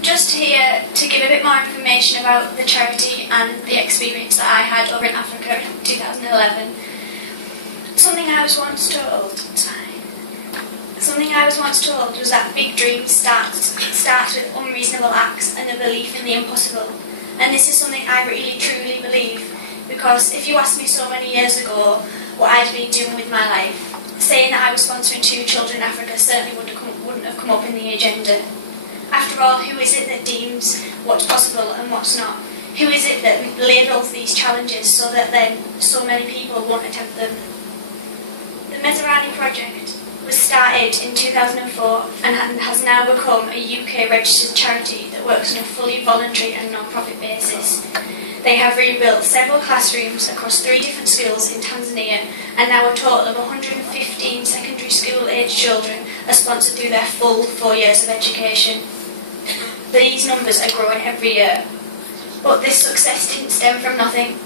I'm just here to give a bit more information about the charity and the experience that I had over in Africa in 2011. Something I was once told was that big dreams starts with unreasonable acts and a belief in the impossible. And this is something I really truly believe, because if you asked me so many years ago what I'd been doing with my life, saying that I was sponsoring 2 children in Africa certainly wouldn't have come up in the agenda. After all, who is it that deems what's possible and what's not? Who is it that labels these challenges so that then so many people won't attempt them? The Meserani project was started in 2004 and has now become a UK registered charity that works on a fully voluntary and non-profit basis. They have rebuilt several classrooms across 3 different schools in Tanzania, and now a total of 115 secondary school aged children are sponsored through their full 4 years of education. These numbers are growing every year. But this success didn't stem from nothing.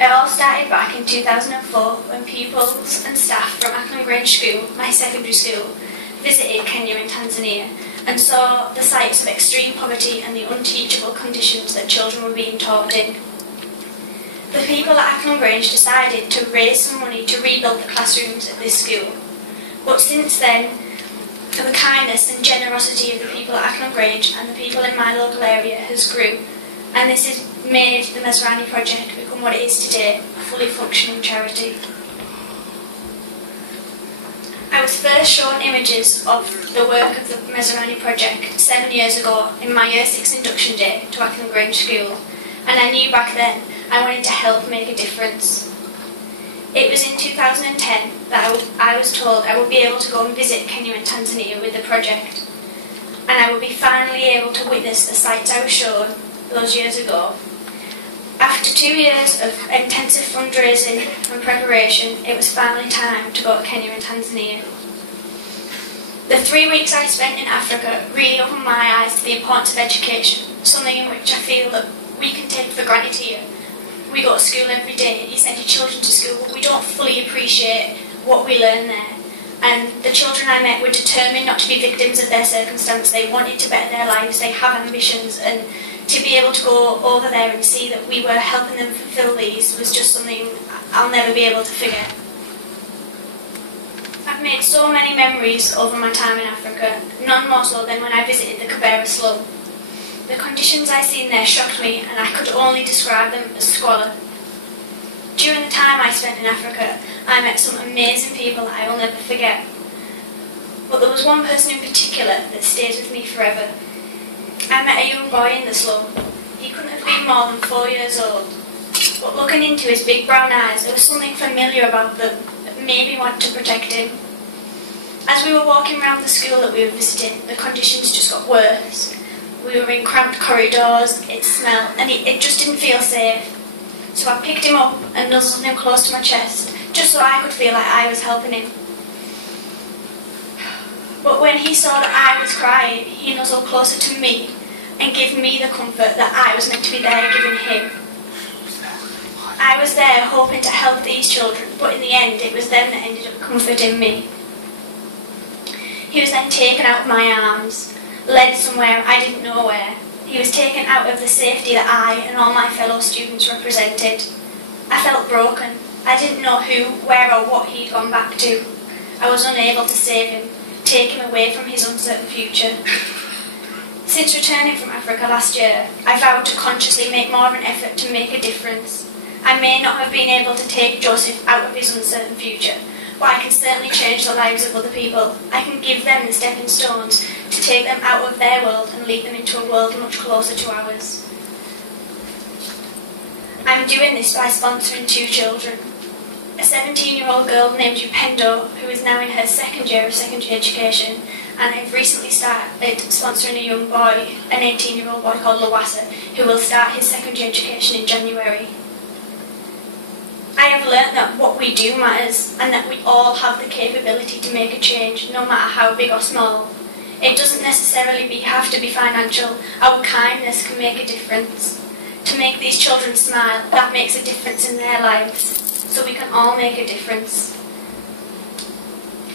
It all started back in 2004 when pupils and staff from Ackland Grange School, my secondary school, visited Kenya and Tanzania and saw the sights of extreme poverty and the unteachable conditions that children were being taught in. The people at Ackland Grange decided to raise some money to rebuild the classrooms at this school. But since then, the kindness and generosity of the people at Ackland Grange and the people in my local area has grew, and this has made the Meserani project become what it is today, a fully functioning charity. I was first shown images of the work of the Meserani project 7 years ago in my Year 6 induction day to Ackland Grange School, and I knew back then I wanted to help make a difference. It was in 2010 that I was told I would be able to go and visit Kenya and Tanzania with the project, and I would be finally able to witness the sights I was shown those years ago. After 2 years of intensive fundraising and preparation, it was finally time to go to Kenya and Tanzania. The 3 weeks I spent in Africa really opened my eyes to the importance of education, something in which I feel that we can take for granted here. We go to school every day, you send your children to school, but we don't fully appreciate what we learn there. And the children I met were determined not to be victims of their circumstance. They wanted to better their lives, they have ambitions, and to be able to go over there and see that we were helping them fulfil these was just something I'll never be able to forget. I've made so many memories over my time in Africa, none more so than when I visited the Kibera slum. The conditions I seen there shocked me, and I could only describe them as squalor. During the time I spent in Africa, I met some amazing people I will never forget. But there was one person in particular that stayed with me forever. I met a young boy in the slum. He couldn't have been more than 4 years old. But looking into his big brown eyes, there was something familiar about them that made me want to protect him. As we were walking around the school that we were visiting, the conditions just got worse. We were in cramped corridors, it smelled, and it just didn't feel safe. So I picked him up and nuzzled him close to my chest, just so I could feel like I was helping him. But when he saw that I was crying, he nuzzled closer to me and gave me the comfort that I was meant to be there giving him. I was there hoping to help these children, but in the end it was them that ended up comforting me. He was then taken out of my arms, led somewhere I didn't know where. He was taken out of the safety that I and all my fellow students represented. I felt broken. I didn't know who, where or what he'd gone back to. I was unable to save him, take him away from his uncertain future. Since returning from Africa last year, I vowed to consciously make more of an effort to make a difference. I may not have been able to take Joseph out of his uncertain future, but I can certainly change the lives of other people. I can give them the stepping stones to take them out of their world and lead them into a world much closer to ours. I'm doing this by sponsoring 2 children. A 17-year-old girl named Upendo, who is now in her 2nd year of secondary education, and I've recently started sponsoring a young boy, an 18-year-old boy called Lawasa, who will start his secondary education in January. I have learnt that what we do matters, and that we all have the capability to make a change, no matter how big or small. It doesn't necessarily have to be financial. Our kindness can make a difference. To make these children smile, that makes a difference in their lives. So we can all make a difference.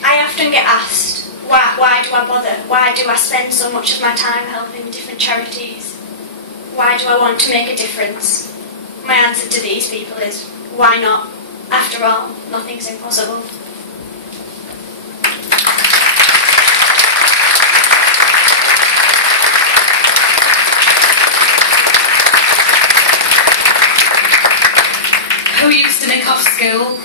I often get asked, Why do I bother? Why do I spend so much of my time helping different charities? Why do I want to make a difference? My answer to these people is, why not? After all, nothing's impossible. Who used to nick off school?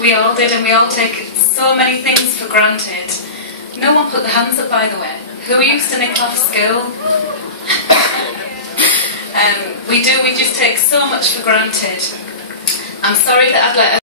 We all did, and we all take so many things for granted. No one put their hands up, by the way. Who used to nick off school? We just take so much for granted. I'm sorry that I've let